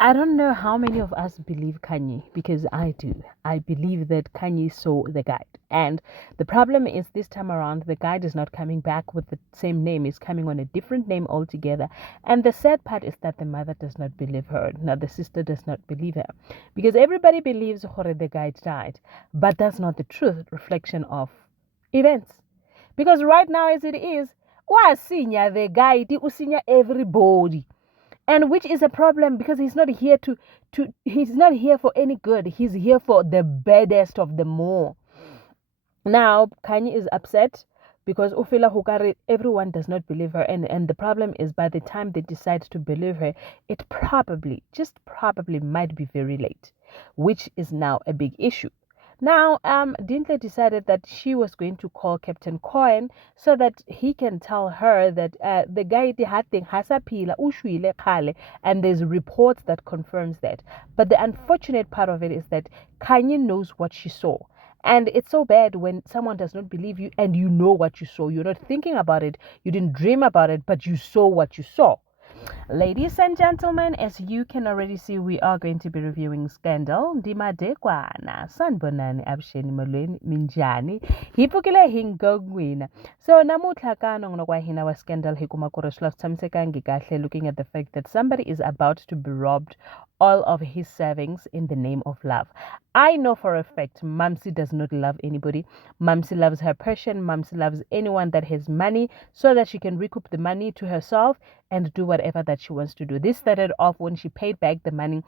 I don't know how many of us believe Kanye, because I do. I believe that Kanye saw the guide. And the problem is this time around, the guide is not coming back with the same name. It's coming on a different name altogether. And the sad part is that the mother does not believe her. Now, the sister does not believe her. Because everybody believes the guide died. But that's not the truth reflection of events. Because right now, as it is, the guide, usinya everybody, and which is a problem because he's not here he's not here for any good. He's here for the baddest of them all. Now Kanye is upset because Ufila Hukari, everyone does not believe her, and the problem is by the time they decide to believe her, it probably, just probably, might be very late, which is now a big issue. Now, Dintle decided that she was going to call Captain Cohen so that he can tell her that the guy hasapila ushwile khale, and there's reports that confirms that. But the unfortunate part of it is that Kanye knows what she saw. And it's so bad when someone does not believe you and you know what you saw. You're not thinking about it, you didn't dream about it, but you saw what you saw. Ladies and gentlemen, as you can already see, we are going to be reviewing Scandal. Ndimadekwana, sanbonani abusheni molweni minjani. Hipukile hingogwina. So namuhla kano ngokwahina wa Scandal hikuma koreshla tsamsekangi kahle, looking at the fact that somebody is about to be robbed all of his savings in the name of love. I know for a fact Mamsi does not love anybody. Mamsi loves her passion. Mamsi loves anyone that has money so that she can recoup the money to herself and do whatever that she wants to do. This started off when she paid back the money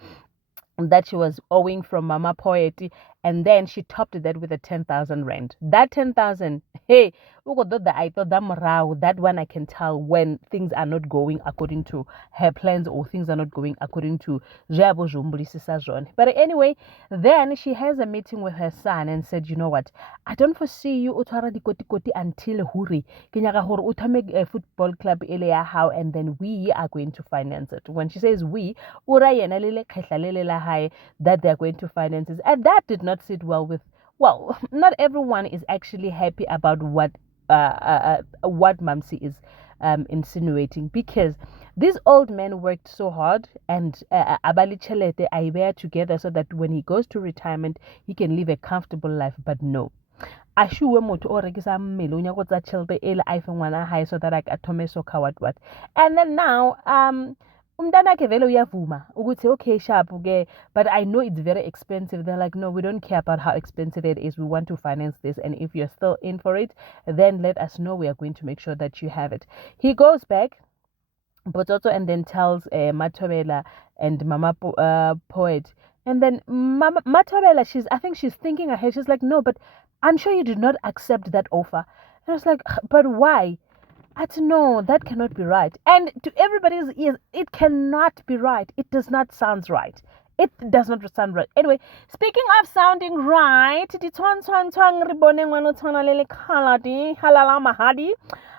that she was owing from Mama Poeti, and then she topped that with a 10,000 rand. That 10,000, hey, that one I can tell when things are not going according to her plans or things are not going according to Jabo Jumbuli. But anyway, then she has a meeting with her son and said, you know what, I don't foresee you utara dikoti koti until huri. Kinyaga hor utame a football club elea how, and then we are going to finance it. When she says we, ura yena lele that they're going to finance it. And that did not sit well with, well, not everyone is actually happy about what Mamsi is insinuating, because this old man worked so hard and abali chelete aibeya together so that when he goes to retirement he can live a comfortable life. But no, ashuwe motho o rekisa mmele o nyaka tsa chelete ele a ife ngwana hae so that a thome soccer what. And then now umntanakhe vele uyavuma ukuthi okay sharp ke, but I know it's very expensive. They're like, no, we don't care about how expensive it is, we want to finance this, and if you're still in for it, then let us know, we are going to make sure that you have it. He goes back Bototo and then tells Matobela and Mama Poet, and then Mama Matobela, I think she's thinking ahead. She's like, no, but I'm sure you did not accept that offer. And I was like, but why? I don't know, that cannot be right. And to everybody's ears, it cannot be right. It does not sound right. It does not sound right. Anyway, speaking of sounding right, the twang ribone ngwana tshwana le lekhala di halala mahadi.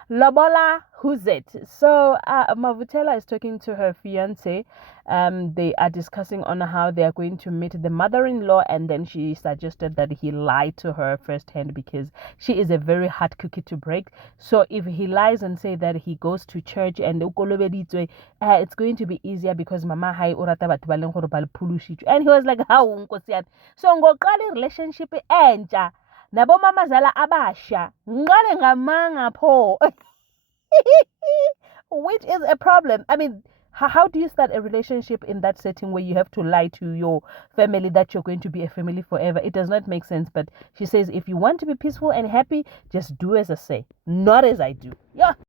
Lobola, who's it? So Mavutela is talking to her fiance. They are discussing on how they are going to meet the mother-in-law, and then she suggested that he lied to her firsthand because she is a very hard cookie to break. So if he lies and say that he goes to church and it's going to be easier because mama hai urata batho ba leng gore ba le phulushitswe. And he was like, how nkosi yami, so ngoqala relationship entsha nabo mamazala abasha ngale ngamanga pho. Which is a problem. I mean, how do you start a relationship in that setting where you have to lie to your family that you're going to be a family forever? It does not make sense. But she says, if you want to be peaceful and happy, just do as I say, not as I do. Yeah.